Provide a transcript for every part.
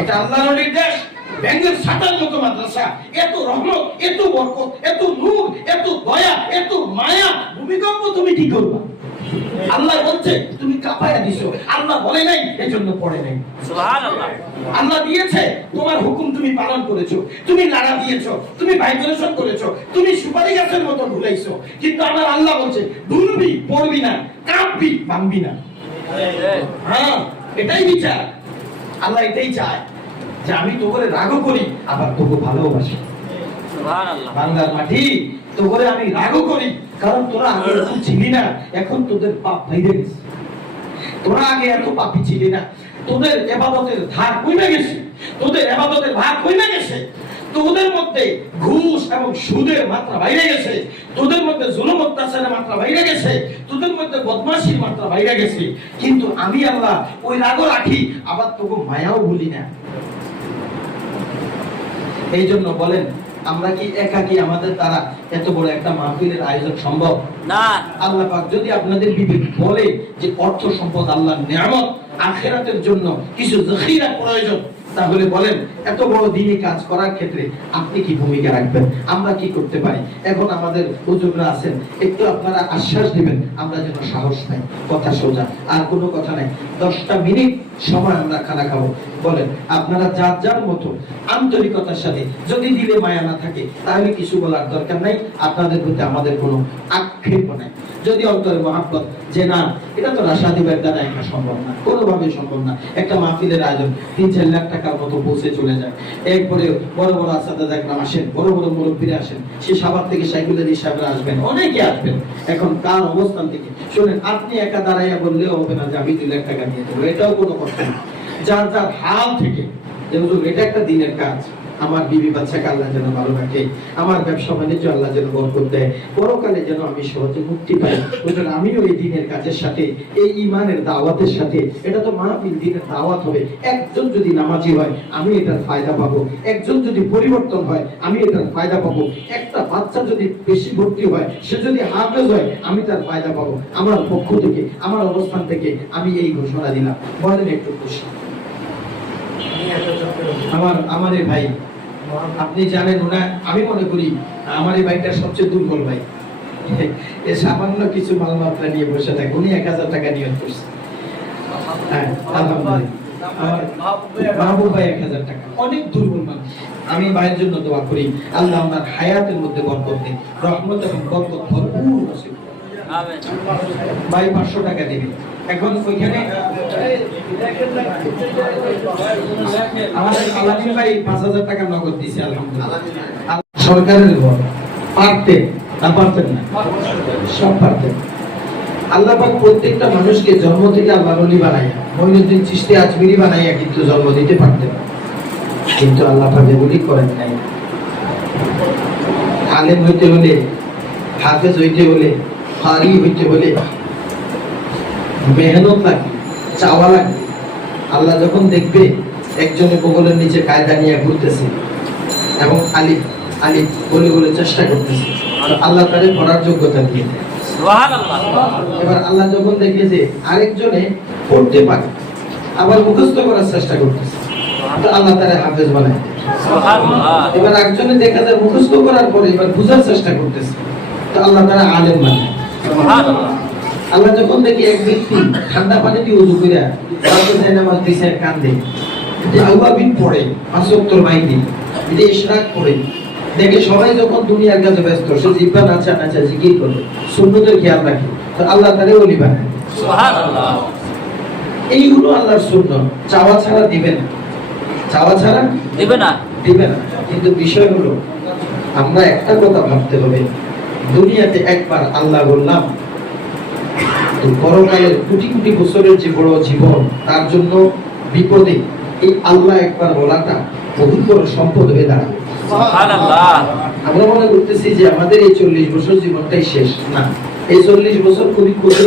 এটা আল্লাহর নির্দেশ ব্যাঙের ছাতার মতো মাদ্রাসা। এত রহমত এত বরকত এত নূর এত দয়া এত মায়া ভূমিকম্প তুমি কি করবা। আল্লাহ বলছে তুমি কাপায়া দিছো। আল্লাহ বলে নাই এজন্য পড়ে নাই। সুবহানাল্লাহ। আল্লাহ দিয়েছে তোমার হুকুম তুমি পালন করেছ তুমি নাড়া দিয়েছ তুমি ভাইব্রেশন করেছ তুমি সুপারি গাছের মতো ভুলাইছো কিন্তু আমার আল্লাহ বলছে ভুলবি পড়বি না কাঁপবি ভাঙবি না। হ্যাঁ এটাই বিচার। আল্লাহ এটাই চায় যে আমি তোকে রাগও করি আবার তোকে ভালোবাসি। সুবহানাল্লাহ। বাংলার মাটি তোকে আমি রাগও করি কারণ তোরা আগে এরকম ছিলি না এখন তোদের পাপ ভাইরে গেছে। তোরা আগে এত পাপি ছিলি না তোদের এবাদতের ধার কমে গেছে তোদের এবাদতের ভাগ কমে গেছে। তোদের মধ্যে ঘুষ এবং সুদের মাত্রা বাইরে গেছে। তোদের মধ্যে জুলুম অত্যাচারের মাত্রা বাইরে গেছে। তোদের মধ্যে বদমাশির মাত্রা বাইরে গেছে। কিন্তু আমি আল্লাহ ওই রাগও রাখি আবার তোকে মায়াও ভুলি না। এই জন্য বলেন আমরা কি একাকি আমাদের দ্বারা এত বড় একটা মাহফিলের আয়োজন সম্ভব? না। আল্লাহ পাক যদি আপনাদের বিবেক বলে যে অর্থ সম্পদ আল্লাহর নিয়ামত আখেরাতের জন্য কিছু জখিরা প্রয়োজন তাহলে বলেন, এত বড় দিনই কাজ করার ক্ষেত্রে আপনি কি ভূমিকা রাখবেন? আমরা কি করতে পারি? এখন আমাদের হুজুররা আছেন, একটু আপনারা আশ্বাস দিবেন, আমরা যেন সাহস পাই। কথা সোজা, আর কোনো কথা নাই। দশটা মিনিট সময় আমরা খানা খাব। বলেন, আপনারা যার যার মতো আন্তরিকতার সাথে যদি দিলে মায়া না থাকে, তাহলে কিছু বলার দরকার নাই। আপনাদের প্রতি আমাদের কোনো আক্ষেপ নাই। যদি অন্তরে মহাব্বত যে না, এটা তো রাসাদিবের দ্বারা একা সম্ভব না কোনোভাবে সম্ভব না। একটা মাহফিলের আয়োজন, তিন চার লাখ টাকার মতো পৌঁছে চলে যায়। এরপরে বড় বড় আসাদা দেখলাম আসেন, বড় বড় মুরব্বীরা আসেন, সে সাবার থেকে সাইকুলের হিসাবে আসবেন, অনেকে আসবেন। এখন কার অবস্থান থেকে? শুনেন, আপনি একা দাঁড়াইয়া বললেও হবে না যে আমি দুই লাখ টাকা দিয়ে দেবো, এটাও কোনো কথা না। যার যার হাল থেকে এটা একটা দিনের কাজ। আমার বিবি বাচ্চাকে আল্লাহ যেন ভালো রাখে, আমার ব্যবসা বাণিজ্য আল্লাহ যেন বরকত দেয়, পরকালে যেন আমি সহজে মুক্তি পাই। হুজুর আমিও এই দিনের কাজের সাথে, এই ইমানের দাওয়াতের সাথে, এটা তো মাহফিল দিনের দাওয়াত হবে। একজন যদি নামাজি হয়, আমি এটার ফায়দা পাবো। একজন যদি পরিবর্তন হয়, আমি এটার ফায়দা পাবো। একটা বাচ্চা যদি বেশি ভর্তি হয়, সে যদি হাফেজ হয়, আমি তার ফায়দা পাবো। আমার পক্ষ থেকে, আমার অবস্থান থেকে আমি এই ঘোষণা দিলাম। বলেন একটু খুশি। আমার আমার এই ভাই। আপনি জানেন ওনা, আমি মনে করি আমার এই ভাইটা সবচেয়ে দুর্বল ভাই। এ সামান্য কিছু মালমাত্রা নিয়ে বসে থাকে, উনি এক হাজার টাকা নিয়োগ করছে। হ্যাঁ মাহবুব ভাই এক হাজার টাকা। অনেক দুর্বল মানুষ। আমি ভাইয়ের জন্য দোয়া করি, আল্লাহ আমার হায়াতের মধ্যে বরকত দিন। রহমত এবং বরকত ভরপুর ভাই, পাঁচশো টাকা দিবে। এখন ওইখানে আলামিন ভাই পাঁচ হাজার টাকা নগদ দিছে, আলহামদুলিল্লাহ। সরকারের ঘর না পারতেন না? সব পারতেন। আল্লাপাক প্রত্যেকটা মানুষকে জন্ম থেকে আল্লাহ বানাইয়া মঈনুদ্দিন চিশতি আজমিরি বানাইয়া কিন্তু জন্ম দিতে পারতেন। কিন্তু আল্লাহ পাক এগুলি করেন নাই। আলেম হইতে হলে, হাফেজ হইতে হলে ফারি হইতে হলে মেহনত লাগে চাওয়া লাগে। আল্লাহ যখন দেখবে একজনে বগলের নিচে কায়দা নিয়ে ঘুরতেছে এবং আলিফ আলিফ বলে বলে চেষ্টা করতেছে। আল্লাহ তারে পড়ার যোগ্যতা দিয়ে দেয়। এবার আল্লাহ যখন দেখে যে আরেকজনে পড়তে পারে আবার মুখস্থ করার চেষ্টা করতেছে তো আল্লাহ তারে হাফেজ বানায় এবার একজনে দেখা যায় মুখস্থ করার পরে এবার বুঝার চেষ্টা করতেছে তো আল্লাহ তারা আলেম বানায় আল্লাহ যখন দেখি এক ব্যক্তি ঠান্ডা পানি দিয়ে উজু করে নামাজ দিছে কান্দে। যে আউয়াবিন পড়ে আসক্তর মাইন্দি যে ইশরাক পড়ে দেখে সবাই যখন দুনিয়ার কাজে ব্যস্ত সে জিব্বা নাচা নাচা জিকির করে সুন্নতের খেয়াল রাখে। তো আল্লাহ তারে ওলি বানায়। এইগুলো আল্লাহর সুন্নত। চাওয়া ছাড়া দিবে না। চাওয়া ছাড়া দিবে না। দিবে না। কিন্তু বিষয় হলো আমরা একটা কথা ভাবতে হবে। দুনিয়াতে একবার আল্লাহ বললাম পরকালের কোটি কোটি বছরের যে বড় জীবন তার জন্য বিপদে এই আল্লাহ একবার বলাটা বহুত বড় সম্পদ হয়ে দাঁড়াবে। আমরা মনে করতেছি যে আমাদের এই চল্লিশ বছর জীবনটাই শেষ। না এই চল্লিশ বছর খুবই ক্ষুদ্র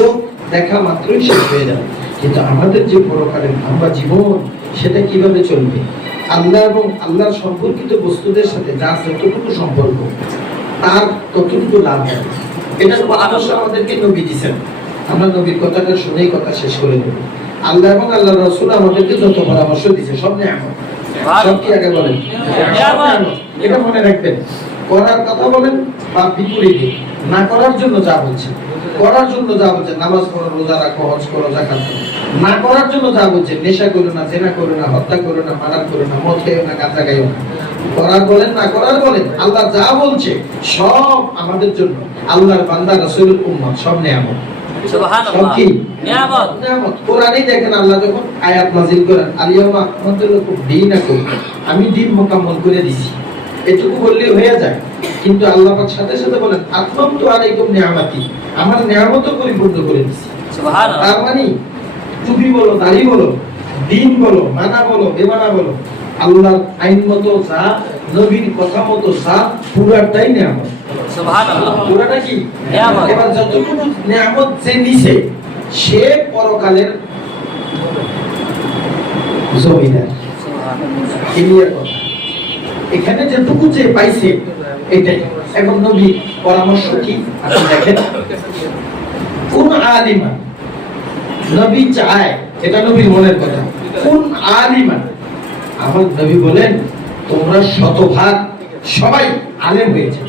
দেখা মাত্রই শেষ হয়ে যাবে। কিন্তু আমাদের যে পরকালের জীবন সেটা কীভাবে চলবে? আল্লাহ এবং আল্লাহর সম্পর্কিত বস্তুদের সাথে যার যতটুকু সম্পর্ক তার ততটুকু লাভ হবে এটা পরামর্শ আমাদেরকে নবী দিচ্ছেন আমরা নবীর কথাটা শুনেই কথা শেষ করে দেবো আল্লাহ এবং আল্লাহ রসুল আমাদেরকে যত পরামর্শ দিচ্ছে সব নিয়ামত। সব কি আগে বলেন? এটা মনে রাখবেন। করার কথা বলেন বা বিপরীতে না করার জন্য যা বলছেন। করার জন্য যা বলছেন নামাজ পড়ো রোজা রাখো হজ করো জাকাত না করার জন্য যা বলছেন নেশা করো না জেনা করো না হত্যা করো না মারার করো না মদ খেও না গাঁজা খাইও না। করার বলেন না করার বলেন আল্লাহ যা বলছে সব আমাদের জন্য। আল্লাহর বান্দা রাসূলুল উম্মত সব নিয়ামত। সব নিয়ামত। নিয়ামত। দেখেন আল্লাহ যখন আয়াত নাযিল করেন আলিয়ামা আকমালতু লাকুম দীনাকুম আমি দিন মোকাম্মল করে দিছি। এটুকু বললেই হয়ে যায়। কিন্তু আল্লাহ পাক সাথে সাথে বলেন আকমামতু আলাইকুম নিয়ামাতি আমার পরিপূর্ণ করে দিছি। তার মানে টুপি বলো দাড়ি বলো দিন বলো মানা বলো বেমানা বলো আল্লাহর আইন মতো যা নবীর কথা মতো যা পুরাটাই নিয়ামত। পুরাটা কি? এবার যতটুকু নিয়ামত যে নিছে সে পরকালের জমিদার ক্লিয়ার কথা। এখানে যেটুকু যে পাইছে এটাই। এখন নবী পরামর্শ কি? আপনি দেখেন। কোন আলিমা নবী চায় এটা নবীর মনের কথা। কোন আলিমা আমার নবী বলেন তোমরা শতভাগ সবাই আলেম হয়েছে।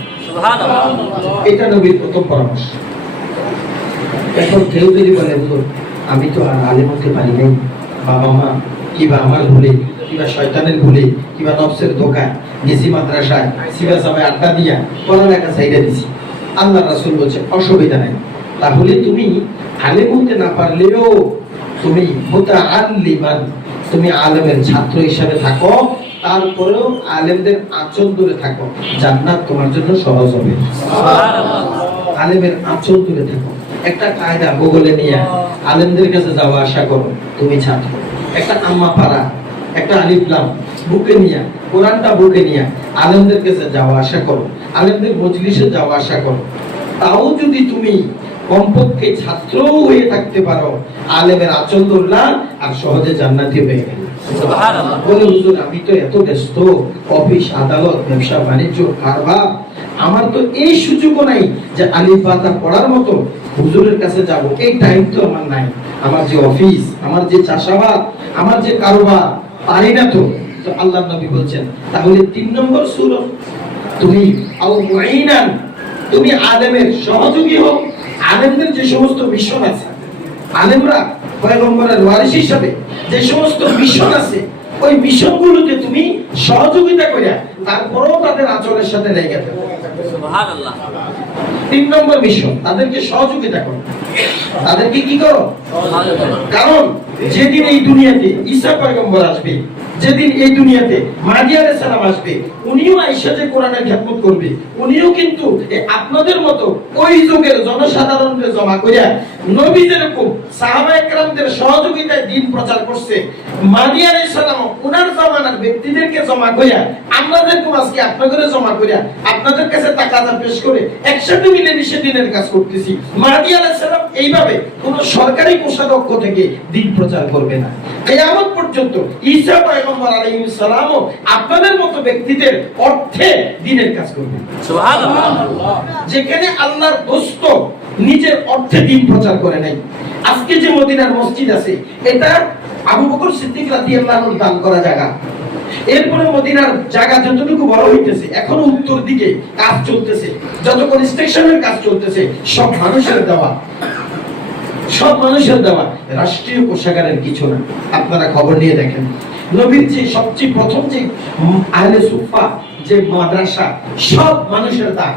এটা নবীর প্রথম পরামর্শ। এখন কেউ যদি বলে আমি তো আর আলেম হতে পারি নাই। বাবা মা কিবা আমার ভুলে কিবা শয়তানের ভুলে কিবা নফসের ধোকা নিজি মাদ্রাসায় সিবা সাবাই আড্ডা দিয়া পড়ালেখা সাইডে দিছি। আল্লাহ রাসুল বলছে অসুবিধা নাই। তাহলে তুমি আলেম হতে না পারলেও তুমি মুতা আল্লিমান তুমি আলেমের ছাত্র হিসাবে থাকো তারপরেও আলেমদের আচরণ ধরে থাকো। জান্নাত তোমার জন্য সহজ হবে। আলেমের আচরণ তুলে থাকো। একটা কায়দা গুগলে নিয়ে আলেমদের কাছে যাওয়া আশা করো তুমি ছাত্র। একটা আম্মা পাড়া একটা আলিফলাম বুকে নিয়ে কোরআনটা বুকে নিয়ে আলেমদের কাছে যাওয়া আশা করো। আলেমদের মজলিসে যাওয়া আশা করো। তাও যদি তুমি কমপক্ষে ছাত্র হয়ে থাকতে পারো। আলেমের আচরণ ধরলা আর সহজে জান্নাতি হয়ে গেলে। সুবহানাল্লাহ। বলে হুজুর আমি তো এত ব্যস্ত। অফিস আদালত ব্যবসা বাণিজ্য কারবার আমার তো এই সুযোগও নাই যে আলিফ বাতা পড়ার মতো হুজুরের কাছে যাব। এই টাইম তো আমার নাই। আমার যে অফিস আমার যে চাষাবাদ আমার যে কারবার পারি না তো। তো আল্লাহ নবী বলছেন তাহলে তিন নম্বর সুরত তুমি তুমি আলেমের সহযোগী হও আলেমদের যে সমস্ত মিশন আছে আলেমরা পয়গম্বরের ওয়ারিস হিসাবে যে সমস্ত মিশন আছে ওই মিশনগুলোতে তুমি সহযোগিতা করে তারপরেও তাদের আচরণের সাথে লেগে যাবে তিন নম্বর মিশন তাদেরকে সহযোগিতা করো। তাদেরকে কি করো। কারণ যেদিন এই দুনিয়াতে ঈসা পয়গম্বর আসবে যেদিন এই দুনিয়াতে আলাইহিস সালাম আসবে, উনিও আয়েশা যে কোরআনের খেদমত করবে, উনিও কিন্তু আপনাদের মতো ওই যুগের জনসাধারণকে জমা করিয়া নবী যেরকম সাহাবা একরামদের সহযোগিতায় দিন প্রচার করছে। আলাইহিস সালাম উনার জামানার ব্যক্তিদেরকে জমা করিয়া আপনাদেরকে আজকে আপনাদের জমা করিয়া আপনাদের কাছে তাকাদা পেশ করে একসাথে মিলে মিশে দিনের কাজ করতেছি। মাহদি সালাম এইভাবে কোন সরকারি কোষাধ্যক্ষ থেকে দিন প্রচার করবে না। এই কিয়ামত পর্যন্ত ঈসা পয়গম্বর আলাইহিস সালামও আপনাদের মতো ব্যক্তিদের অর্থে দিনের কাজ করবে। সুবহানাল্লাহ। যেখানে আল্লাহর দোস্ত নিজের অর্থে দিন প্রচার করে নাই। আজকে যে মদিনার মসজিদ আছে এটা আবু বকর সিদ্দিক রাদিয়াল্লাহু দান করা জায়গা। এরপরে মদিনার জায়গা যতটুকু বড় হইতেছে এখনও উত্তর দিকে কাজ চলতেছে যত কনস্ট্রাকশনের কাজ চলতেছে সব মানুষের দেওয়া। সব মানুষের দেওয়া। রাষ্ট্রীয় কোষাগারের কিছু না। আপনারা খবর নিয়ে দেখেন। নবীর যে সবচেয়ে প্রথম যে আহলে সুফা যে মাদ্রাসা সব মানুষের দান।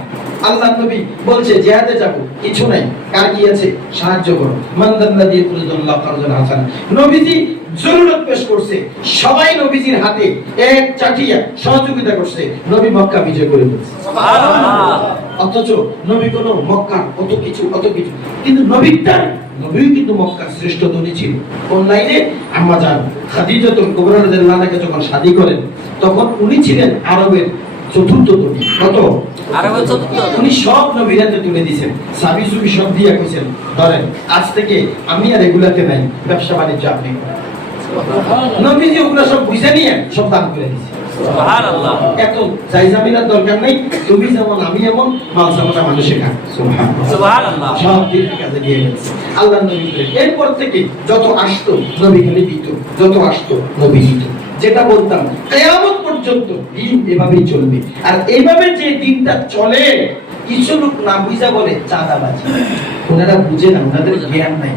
আল্লাহ নবী বলছে জিহাদে যাব কিছু নাই কার কি আছে? সাহায্য করো। মানদাল্লাহ দিয়ে কুরুদুল্লাহ কারজুল হাসান। নবীজি জরুরত পেশ করছে। সবাই নবীজির হাতে এক চাটিয়া সহযোগিতা করছে। নবী মক্কা বিজয় করে সুবহানাল্লাহ। অথচ নবী কোন মক্কার কত কিছু কত কিছু। কিন্তু নবীটা নবী কিন্তু মক্কার শ্রেষ্ঠ ধনী ছিল। কোন লাইনে আম্মা খাদিজাতুল কুবরা রাদিয়াল্লাহু যখন শাদী করেন তখন উনি ছিলেন আরবের চতুর্থ ধনী। কত? আরবের চতুর্থ। উনি সব নবীরাতে তুলে দিয়েছেন। সাবি সুবি সব দিয়া কইছেন ধরেন আজ থেকে আমি আর এগুলাতে নাই ব্যবসা বাণিজ্য আপনি নবীজি ওগুলা সব বুঝে নিয়ে সব দান করে দিয়েছে সুবহানাল্লাহ। এত জায়জামিনার দরকার নেই তুমি যেমন আমি এমন মাল সামাটা খান সুবহানাল্লাহ। সব দিনের কাজে নিয়ে গেছে। আল্লাহ নবী এরপর থেকে যত আসতো নবী খালি দিত যত আসতো নবী দিত। যেটা বলতাম কেয়ামত পর্যন্ত দিন এভাবেই চলবে। আর এইভাবে যে দিনটা চলে কিছু লোক না বুঝা বলে চাঁদাবাজি। ওনারা বুঝে না ওনাদের জ্ঞান নাই।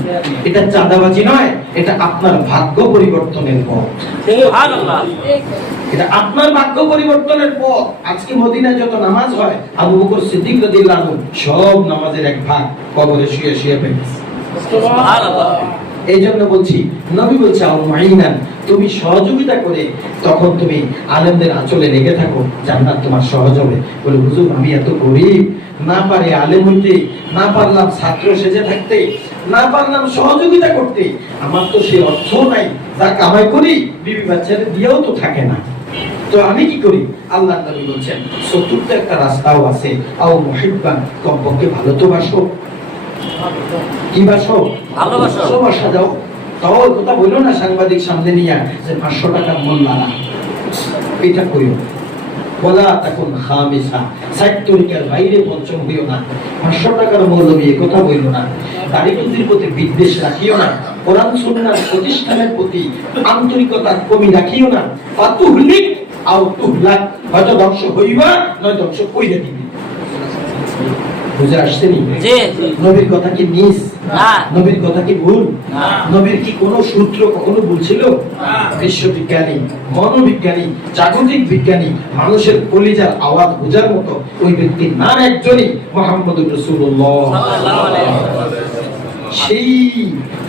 এটা চাঁদাবাজি নয় এটা আপনার ভাগ্য পরিবর্তনের পথ। এটা আপনার ভাগ্য পরিবর্তনের পথ। আজকে মদিনায় যত নামাজ হয় আবু বকর সিদ্দিক রাদিয়াল্লাহু সব নামাজের এক ভাগ কবরে শুয়ে শুয়ে পেয়েছে সুবহানাল্লাহ। এই জন্য বলছি, নবী বলছে মাইনান তুমি সহযোগিতা করে তখন তুমি আলেমদের আঁচলে লেগে থাকো, জান্নাত তোমার সহজ হবে। বলে, হুজুর, আমি এত গরিব, না পারে আলেম হইতে, না পারলাম ছাত্র সেজে থাকতে, না পারলাম সহযোগিতা করতে, আমার তো সে অর্থ নাই, যা কামাই করি, বিবি বাচ্চাদের দিয়েও তো থাকে না। তো আমি কি করি? আল্লাহ নবী বলছেন চতুর্থ একটা রাস্তাও আছে, আও মুহিব্বান, কমপক্ষে ভালো তো বাসো। কি বাসো ভালোবাসো। ভালোবাসা দাও তাও কথা বলল না সাংবাদিক সামনে নিয়ে যে পাঁচশো টাকা মূল্য না এটা করিও। বলা তখন খামিসা। ষাট তরিকার বাইরে পঞ্চম হইও না। পাঁচশো টাকার কথা বইল না। প্রতি বিদ্বেষ রাখিও না। কোরআন সুন্নাহর প্রতিষ্ঠানের প্রতি আন্তরিকতার কমি রাখিও না। পাতুহলিক আও তুহলাক। হয়তো ধ্বংস হইবা নয় ধ্বংস কইরে দিবি। বুঝে আসছেনি নবীর কথা কি মিস? নবীর কথা কি ভুল? নবীর কি কোনো সূত্র কখনো ভুল ছিল? বিশ্ববিজ্ঞানী মনোবিজ্ঞানী জাগতিক বিজ্ঞানী মানুষের কলিজার আওয়াজ বোঝার মতো ওই ব্যক্তির নাম একজনই মোহাম্মদ রসুল্লাহ সেই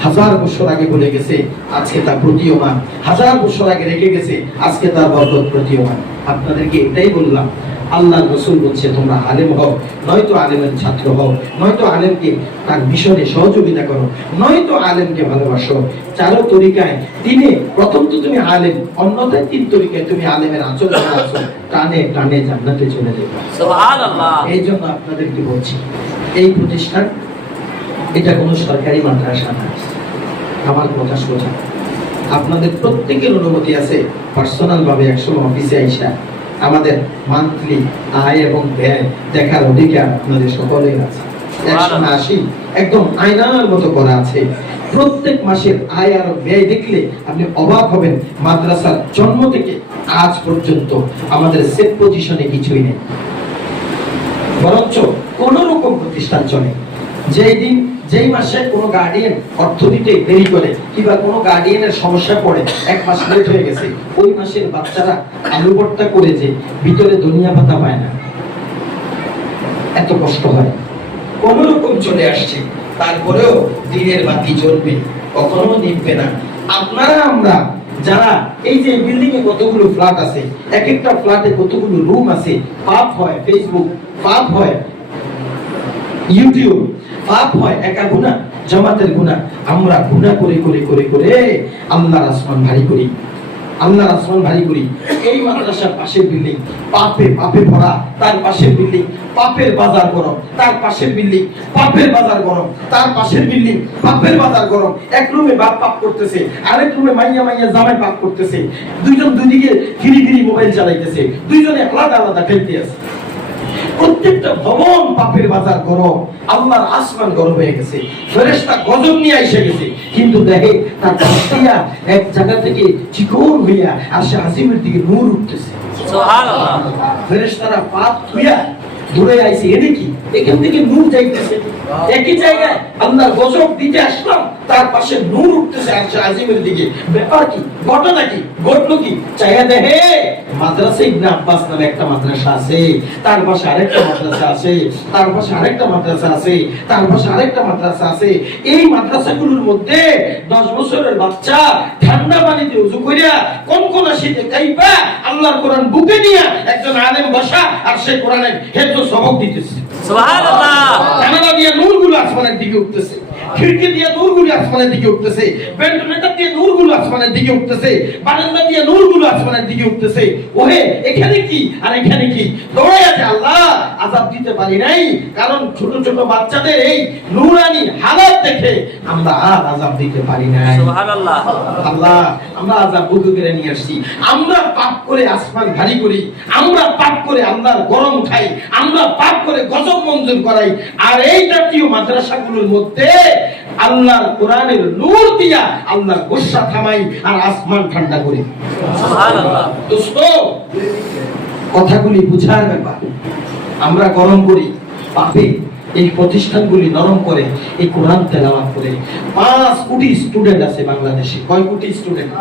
হাজার বছর আগে বলে গেছে আজকে তা প্রতীয়মান। হাজার বছর আগে রেখে গেছে আজকে তার বরকত প্রতীয়মান। আপনাদেরকে এটাই বললাম আল্লাহ রসুল বলছে তোমরা আলেম হও নয়তো আলেমের ছাত্র হও নয়তো আলেমকে তার মিশনে সহযোগিতা করো নয়তো আলেমকে ভালোবাসো। চারো তরিকায় তিনে প্রথম তো তুমি আলেম অন্যথায় তিন তরিকায় তুমি আলেমের আচরণ আছো টানে টানে জান্নাতে চলে যাবে। এই জন্য আপনাদেরকে বলছি এই প্রতিষ্ঠান এটা কোনো সরকারি মাদ্রাসা না। আমার কথা সোজা আপনাদের প্রত্যেকের অনুমতি আছে পার্সোনাল ভাবে একসময় অফিসে আইসা আমাদের মান্থলি আয় এবং ব্যয় দেখার অধিকার আপনাদের সকলের আছে। একসময় আসি একদম আয়নার মতো করা আছে। প্রত্যেক মাসের আয় আর ব্যয় দেখলে আপনি অবাক হবেন মাদ্রাসার জন্ম থেকে আজ পর্যন্ত আমাদের সেট পজিশনে কিছুই নেই। বরঞ্চ কোন রকম প্রতিষ্ঠান চলে। যেই দিন যেই মাসে কোনো গার্ডিয়ান অর্থ দিতে দেরি করে কিংবা কোনো গার্ডিয়ানের সমস্যা পড়ে, এক মাস লেট হয়ে গেছে, ওই মাসের বাচ্চারা আলু ভর্তা করে যে ভিতরে ধনিয়া পাতা পায় না। এত কষ্ট হয়। কোন রকম চলে আসছে, তারপরেও দিনের বাতি জ্বলবে, কখনো নিভবে না। আপনারা আমরা, যারা এই যে বিল্ডিং এ কতগুলো ফ্ল্যাট আছে, এক একটা ফ্ল্যাটে কতগুলো রুম আছে, পাপ হয় ফেসবুক পাপ হয় ইউটিউব, পাপ হয়, একা গুণা জামাতের গুণা আমরা গুণা করে করে করে করে আল্লাহর আসমান ভারী করি। আল্লাহর আসমান ভারী করি। এই মাদ্রাসার বিল্ডিং, পাপে পাপে ভরা, তার পাশের বিল্ডিং, পাপের বাজার গরম, তার বিল্ডিং, পাপের বাজার গরম, তার বিল্ডিং, পাপের বাজার গরম। এক রুমে বাপ পাপ করতেছে, আরেক রুমে মাইয়া মাইয়া জামাই পাপ করতেছে। দুইজন দুইদিকে ফিরি ফিরি মোবাইল চালাইতেছে। দুইজনে আলাদা আলাদা খেলতে আছে। প্রত্যেকটা ভবন পাপের বাজার গরম আল্লাহর আসমান গরম হয়ে গেছে ফেরেশতা গজব নিয়ে এসে গেছে। কিন্তু দেখে তার পাশিয়া এক জায়গা থেকে চিকন হইয়া আসে হাসিমের দিকে নূর উঠতেছে। ফেরেশতারা পাপ ধুইয়া দূরে আইছে এনে কি এখান থেকে নূর যাইতেছে। একই জায়গায় আল্লাহর গজব দিতে আসলাম। তার পাশে নূর উঠতেছে আসছে আজিমের দিকে। ব্যাপার কি? ঘটনা কি? ঘটলো কি? চাইয়া দেখে মাদ্রাসা ইবনে আব্বাস নামে একটা মাদ্রাসা আছে। তার পাশে আরেকটা মাদ্রাসা আছে। তার পাশে আরেকটা মাদ্রাসা আছে। তার পাশে আরেকটা মাদ্রাসা আছে। এই মাদ্রাসাগুলোর মধ্যে দশ বছরের বাচ্চা ঠান্ডা পানিতে উজু করিয়া কোন কোন শীতে কাইপা আল্লাহর কোরআন বুকে নিয়া একজন আলেম বসা আর সে কোরআনের হেদ্দ সবক দিতেছে। সুবহানাল্লাহ। জানালা দিয়ে নূরগুলো আসমানের দিকে উঠতেছে। খিড়কি দিয়ে নূরগুলো আসমানের দিকে উঠতেছে ভেন্টিলেটর দিয়ে নূরগুলো আসমানের দিকে উঠতেছে, বারান্দা দিয়ে নূরগুলো আসমানের দিকে উঠতেছে। ওহে, এখানে কি? আর এখানে কি? দৌড়ে আছে আল্লাহ। দিতে পারি নাই। কারণ ছোট ছোট বাচ্চাদের এই নূরানি হালাত দেখে আমরা আর আজাব দিতে পারি নাই। আল্লাহ আমরা আজাব বুকে করে নিয়ে আসছি। আমরা পাপ করে আসমান ভারী করি। আমরা পাপ করে আল্লাহর গরম খাই। আমরা পাপ করে গজব মঞ্জুর করাই। আর এই জাতীয় মাদ্রাসাগুলোর মধ্যে আল্লাহর কোরআনের নূর দিয়া আল্লাহর গোসা থামাই আর আসমান ঠান্ডা করি। কথাগুলি বুঝার ব্যাপার। আমরা গরম করি পাপে এই প্রতিষ্ঠানগুলি নরম করে এই কোরআন তেলাওয়াত করে। পাঁচ কোটি স্টুডেন্ট আছে বাংলাদেশে। কয় কোটি স্টুডেন্ট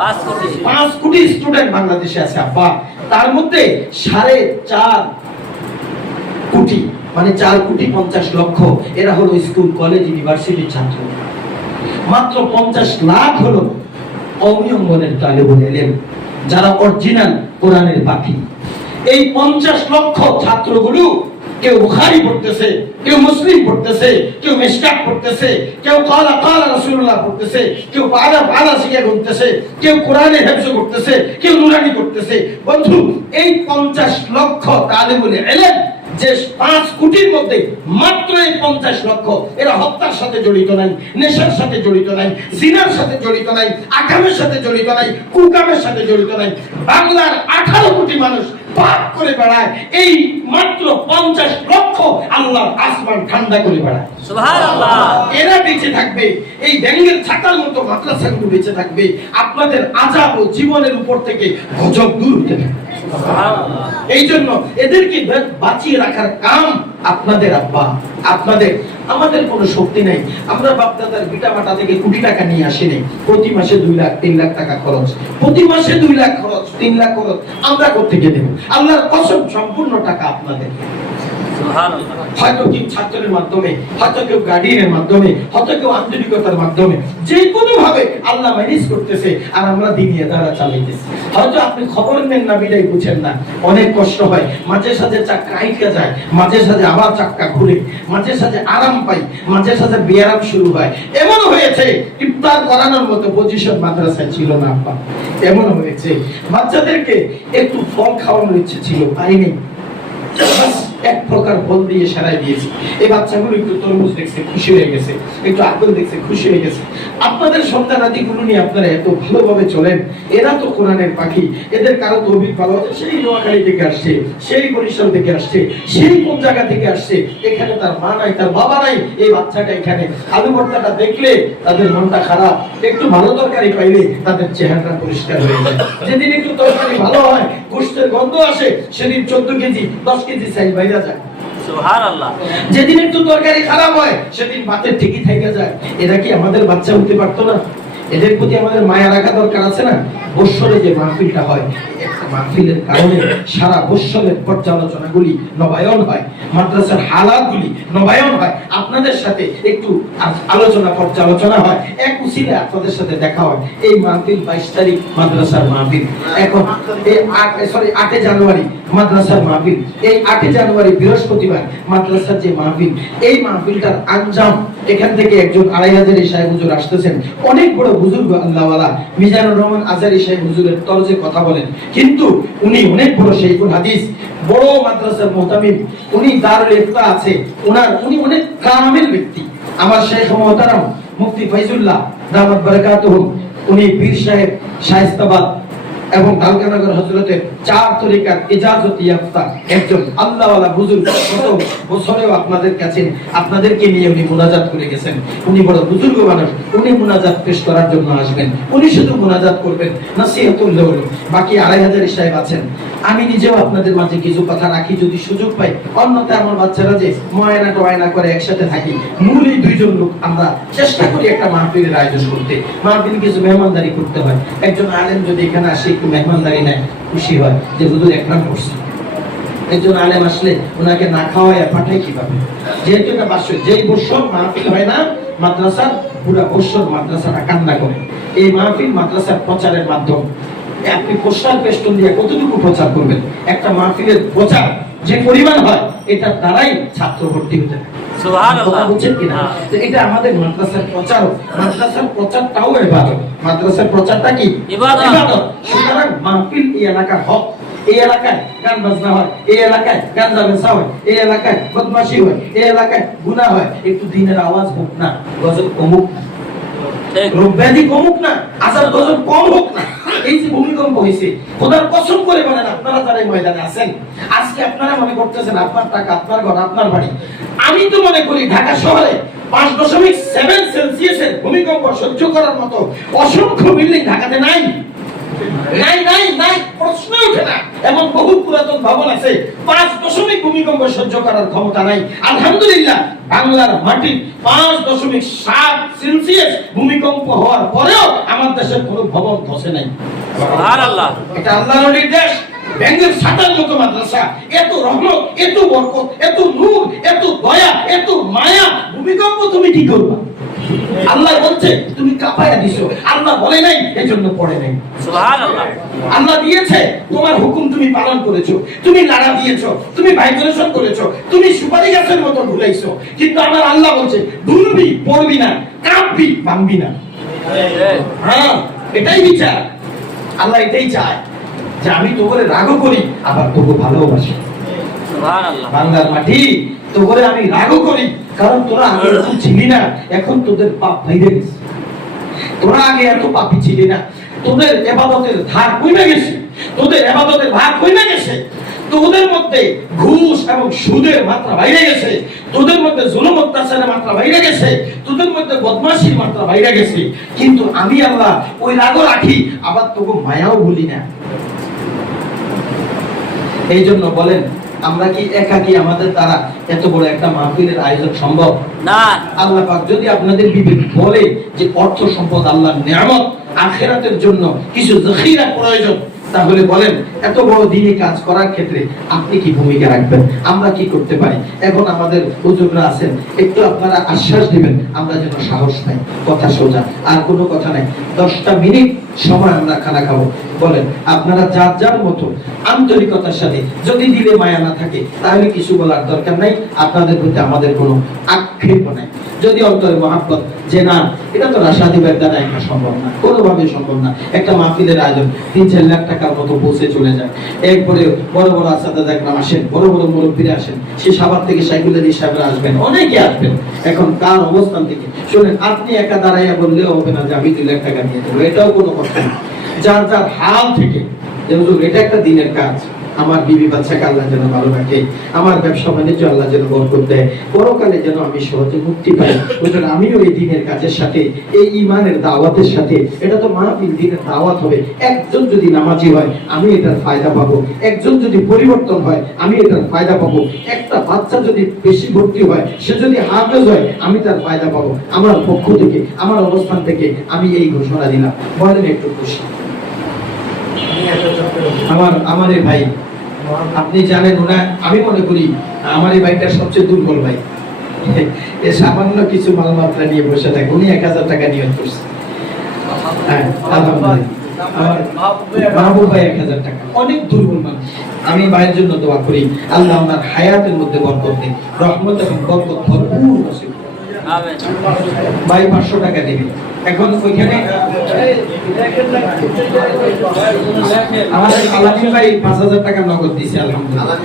পাঁচ কোটি। স্টুডেন্ট বাংলাদেশে আছে আব্বা। তার মধ্যে সাড়ে চার কোটি মানে চার কোটি পঞ্চাশ লক্ষ এরা হলো স্কুল কলেজ ইউনিভার্সিটির ছাত্র। মাত্র পঞ্চাশ লাখ হলো অনিয়ঙ্গনের তালেবুল এলেম যারা অরিজিনাল কোরআনের পাখি। এই পঞ্চাশ লক্ষ ছাত্রগুলো কেউ বুখারি পড়তেছে, কেউ মুসলিম পড়তেছে, কেউ মিসকাত পড়তেছে, কেউ কালা কালা রাসূলুল্লাহ পড়তেছে, কেউ পালা পালা শিখে ঘুরতেছে, কেউ কোরআনে হেফজ করতেছে, কেউ নুরানি করতেছে। বন্ধু, এই পঞ্চাশ লক্ষ তালেবুল এলেম যে পাঁচ কোটির মধ্যে মাত্র এই পঞ্চাশ লক্ষ, এরা হত্যার সাথে জড়িত নাই, নেশার সাথে জড়িত নাই, জিনার সাথে জড়িত নাই, আকামের সাথে জড়িত নাই, কুকামের সাথে জড়িত নাই। বাংলার আঠারো কোটি মানুষ করে বেড়ায় এই মাত্র পঞ্চাশ লক্ষ আল্লাহর আসমান ঠান্ডা করে বেড়ায়। এরা বেঁচে থাকবে এই ব্যাঙ্গের ছাতার মতো মাদ্রাসাগুলো বেঁচে থাকবে আপনাদের আজাব ও জীবনের উপর থেকে গজব দূর হতে থাকবে। এই জন্য এদেরকে বাঁচিয়ে রাখার কাম আপনাদের আব্বা, আপনাদের, আমাদের কোনো শক্তি নাই। আমরা বাপদাদার বিটা বাটা থেকে কোটি টাকা নিয়ে আসিনি। প্রতি মাসে দুই লাখ, তিন লাখ টাকা খরচ। প্রতি মাসে দুই লাখ খরচ, তিন লাখ খরচ আমরা করতে গিয়ে দেবো। আল্লাহর কসম, সম্পূর্ণ টাকা আপনাদের। হয়তো কেউ ছাত্রের মাধ্যমে, হয়তো কেউ গার্ডিয়ানের মাধ্যমে, হয়তো কেউ আন্তরিকতার মাধ্যমে, যে কোনো ভাবে আল্লাহ ম্যানেজ করতেছে আর আমরা দিনিয়ে দ্বারা চালাইতেছি। হয়তো আপনি খবর নেন না, বিদায় বুঝেন না। অনেক কষ্ট হয়। মাঝে সাঝে চাক্কা আইকা যায়। মাঝে সাঝে আবার চাক্কা ঘুরে। মাঝে সাঝে আরাম পাই। মাঝে সাঝে বেয়ারাম শুরু হয়। এমন হয়েছে, ইফতার করানোর মতো পজিশন মাদ্রাসায় ছিল না আপা এমন হয়েছে। বাচ্চাদেরকে একটু ফল খাওয়ানোর ইচ্ছে ছিল পাইনি এক প্রকার বল দিয়ে সারাই দিয়েছি। এই বাচ্চাগুলো একটু তরমুজ দেখছে, খুশি হয়ে গেছে, একটু আপেল দেখছে, খুশি হয়ে গেছে। আপনাদের সন্তানাদি গুলো নিয়ে আপনারা এত ভালোভাবে চলেন, এরা তো কোরআনের পাখি, এদের কারও তৌফিক ভালো সেই নোয়াখালী থেকে আসছে, সেই বরিশাল থেকে আসছে, সেই কোন জায়গা থেকে আসছে, এখানে তার মা নাই, তার বাবা নাই, এই বাচ্চাটা এখানে। আলু ভর্তাটা দেখলে তাদের মনটা খারাপ, একটু ভালো তরকারি পাইলে তাদের চেহারাটা পরিষ্কার হয়ে যায়। যেদিন একটু তরকারি ভালো হয় গন্ধ আসে সেদিন চোদ্দ কেজি দশ কেজি সাইজ বাইরা যায়। যেদিন একটু তরকারি খারাপ হয় সেদিন ভাতের ঠিকই থেকে যায়। এরা কি আমাদের বাচ্চা হতে পারতো না? এদের প্রতি আমাদের মায়া রাখা দরকার আছে না? বৎসরে যে মাহফিলটা হয় মাহফিলের কারণে সারা বৎসরের পর্যালোচনাগুলি নবায়ন হয়, মাদ্রাসার হালাতগুলি নবায়ন হয়। আপনাদের সাথে একটু আলোচনা পর্যালোচনা হয়, এক উসিলে আপনাদের সাথে দেখা হয়। এই মাহফিল বাইশ তারিখ মাদ্রাসার মাহফিল। এখন এই আট সরি আটে জানুয়ারি মাদ্রাসার মাহফিল। এই আটে জানুয়ারি বৃহস্পতিবার মাদ্রাসার যে মাহফিল, এই মাহফিলটার আঞ্জাম এখান থেকে একজন আড়াই হাজার সাহেব হুজুর আসতেছেন। অনেক বড় বুজুর্গ আল্লাহওয়ালা মিজানুর রহমান আজারি সাহেব হুজুরের তরজে কথা বলেন। কিন্তু উনি অনেক বড় শেখুল হাদিস, বড় মাদ্রাসার মোহতামিম। উনি দারুল ইফতা আছে। ওনার উনি অনেক কামিল ব্যক্তি। আমার শেখ মোহতারাম মুফতি ফাইজুল্লাহ দামাত বারাকাতুহুম উনি পীর সাহেব শায়েস্তাবাদ এবং কালকানগর হজরতের চার তরিকার ইজাজত ইয়াফতা একজন আল্লাহওয়ালা বুজুর্গ গত বছরেও আপনাদের কাছে আপনাদেরকে নিয়ে উনি মুনাজাত করে গেছেন। উনি বড় বুজুর্গ মানুষ, উনি মুনাজাত পেশ করার জন্য আসবেন। উনি শুধু মুনাজাত করবেন নাসিহাতুল্লাহ বাকি আড়াই হাজার সাহেব আছেন। আমি নিজেও আপনাদের মাঝে কিছু কথা রাখি, যদি সুযোগ পাই। অন্যথায় আমার বাচ্চারা যে ময়না টয়না করে একসাথে থাকি, মূল এই দুইজন লোক আমরা চেষ্টা করি একটা মাহফিলের আয়োজন করতে। মাহফিল কিছু মেহমানদারি করতে হয়। একজন আলেম যদি এখানে আসে একটু মেহমানদারি নেয়, খুশি হয় যে হুজুর একরাম করছে। একজন আলেম আসলে ওনাকে না খাওয়ায় পাঠায় কীভাবে? যেহেতু এটা বাস্য যেই বৎসর মাহফিল হয় না মাদ্রাসার পুরা বৎসর মাদ্রাসাটা কান্না করে। এই মাহফিল মাদ্রাসার প্রচারের মাধ্যম। আপনি প্রসাদ পেস্টন দিয়ে কতটুকু প্রচার করবেন? একটা মাহফিলের প্রচার যে পরিমাণ হয় এটার দ্বারাই ছাত্র ভর্তি হতে কিনা? হ্যাঁ। তো এটা আমাদের মাদ্রাসার প্রচার মাদ্রাসার প্রচারটাও ইবাদত। মাদ্রাসার প্রচারটা কি? সুতরাং মাহফিল এই এলাকার হক। এই এলাকায় গান বাজনা হয় এই এলাকায় হয় এই এলাকায় বদমাশি হয় এই এলাকায় গুনাহ হয়। একটু দিনের আওয়াজ হোক না গজব কমুক না। রোগ ব্যাধি কমুক না আসার গজব কম হোক না। এই যে ভূমিকম্প হয়েছে খোদার কসম করে বলেন, আপনারা এই ময়দানে আছেন, আজকে আপনারা মনে করতেছেন, আপনার টাকা, আপনার ঘর, আপনার বাড়ি। আমি তো মনে করি ঢাকা শহরে পাঁচ দশমিক সেভেন সেলসিয়াসের ভূমিকম্প সহ্য করার মতো অসংখ্য বিল্ডিং ঢাকাতে নাই। নাই নাই নাই। প্রশ্ন ওঠে না। এমন বহু পুরাতন ভবন আছে। পাঁচ দশমিক ভূমিকম্প সহ্য করার ক্ষমতা নাই। আলহামদুলিল্লাহ বাংলার মাটি পাঁচ দশমিক সাত সেলসিয়াস ভূমিকম্প হওয়ার পরেও আমার দেশের কোনো ভবন ধসে নাই। এটা আল্লাহর নির্দেশ। ব্যাঙ্গের মতো মাদ্রাসা। এত রহমত এত বরকত এত নূর এত দয়া এত মায়া। ভূমিকম্প তুমি কি করবা? আল্লাহ বলছে তুমি কাপায়া দিছো। আল্লাহ বলে নাই এজন্য পড়ে নাই। আল্লাহ দিয়েছে তোমার হুকুম তুমি পালন করেছ তুমি নাড়া দিয়েছ তুমি ভাইব্রেশন করেছ তুমি সুপারি গাছের মতো ঘুরাইছো কিন্তু আমার আল্লাহ বলছে ডুলবি পড়বি না কাঁপবি ভাঙবি না। হ্যাঁ এটাই বিচার। আল্লাহ এটাই চায় যে আমি তোকে রাগও করি আবার তোকে ভালোবাসি। বাংলার মাটি তোকে আমি রাগও করি। কারণ তোরা আগে এরকম ছিলি না, এখন তোদের পাপ ভাইরে গেছে। তোরা আগে এত পাপি ছিলি না, তোদের এবাদতের ধার কমে গেছে, তোদের এবাদতের ভাগ গেছে। তোদের মধ্যে ঘুষ এবং সুদের মাত্রা বাইরে গেছে, তোদের মধ্যে জুলুম, অত্যাচারের মাত্রা বাইরে গেছে, তোদের মধ্যে বদমাশির মাত্রা বাইরে গেছে। কিন্তু আমি আল্লাহ ওই রাগও রাখি আবার তোকে মায়াও বলি না। এই জন্য বলেন আমরা কি একাকি আমাদের দ্বারা এত বড় একটা মাহফিলের আয়োজন সম্ভব? না। আল্লাহ পাক যদি আপনাদের বিবেক বলে যে অর্থ সম্পদ আল্লাহর নিয়ামত আখেরাতের জন্য কিছু জখিরা প্রয়োজন তাহলে বলেন এত বড় দিনে কাজ করার ক্ষেত্রে আপনি কি ভূমিকা রাখবেন? আমরা কি করতে পারি? এখন আমাদের হুজুররা আছেন একটু আপনারা আশ্বাস দিবেন আমরা যেন সাহস পাই। কথা সোজা আর কোনো কথা নাই। দশটা মিনিট সময় আমরা খানা খাব। বলেন, আপনারা যার যার মতো আন্তরিকতার সাথে যদি দিলে মায়া না থাকে, তাহলে কিছু বলার দরকার নাই, আপনাদের প্রতি আমাদের কোনো আক্ষেপ নাই। যদি অন্তরে মহাব্বত, যে না, এটা তো রাশা দিবের একটা সম্ভব না কোনোভাবে সম্ভব না। একটা মাহফিলের আয়োজন, তিন চার লাখ টাকার মতো পৌঁছে চলে যায়। এরপরে বড় বড় আসাদা দেখলাম আসেন, বড় বড় মুরব্বীরা আসেন, সে সাবার থেকে সাইকুলের হিসাবে আসবেন, অনেকে আসবেন। এখন কার অবস্থান থেকে, শুনেন, আপনি একা দাঁড়াইয়া বললেও হবে না যে আমি দুই লাখ টাকা নিয়ে দেবো এটাও কোনো যার যার হাল থেকে। এটা একটা দিনের কাজ। আমার বিবি বাচ্চাকে আল্লাহ যেন ভালো রাখে, আমার ব্যবসা বাণিজ্য আল্লাহ যেন বরকত দেয়। পরকালে যেন আমি সহজে মুক্তি পাই। হুজুর, আমিও এই দিনের কাজের সাথে, এই ইমানের দাওয়াতের সাথে, এটা তো মাহফিল দিনের দাওয়াত হবে। একজন যদি নামাজি হয়, আমি এটার ফায়দা পাবো। একজন যদি পরিবর্তন হয়, আমি এটার ফায়দা পাবো। একটা বাচ্চা যদি বেশি ভর্তি হয়, সে যদি হাফেজ হয়, আমি তার ফায়দা পাবো। আমার পক্ষ থেকে, আমার অবস্থান থেকে আমি এই ঘোষণা দিলাম। বলেন একটু খুশি। আমার আমার এই ভাই। আপনি জানেন ওনা আমি মনে করি আমার এই ভাইটা সবচেয়ে দুর্বল ভাই। এ সামান্য কিছু মালমাত্রা নিয়ে বসে থাকে উনি এক হাজার টাকা নিয়োগ করছে। হ্যাঁ আলহামদুলিল্লাহ। আমার মাহবুব ভাই এক হাজার টাকা অনেক দুর্বল মানুষ। আমি ভাইয়ের জন্য দোয়া করি আল্লাহ আমার হায়াতের মধ্যে বরকত দিন রহমত এবং বরকত ভরপুর নসিব করুন। আমেন। ভাই পাঁচশো টাকা দেবে। এখন ওইখানে আমাদের আলামিন ভাই পাঁচ হাজার টাকা নগদ দিছে আলহামদুলিল্লাহ।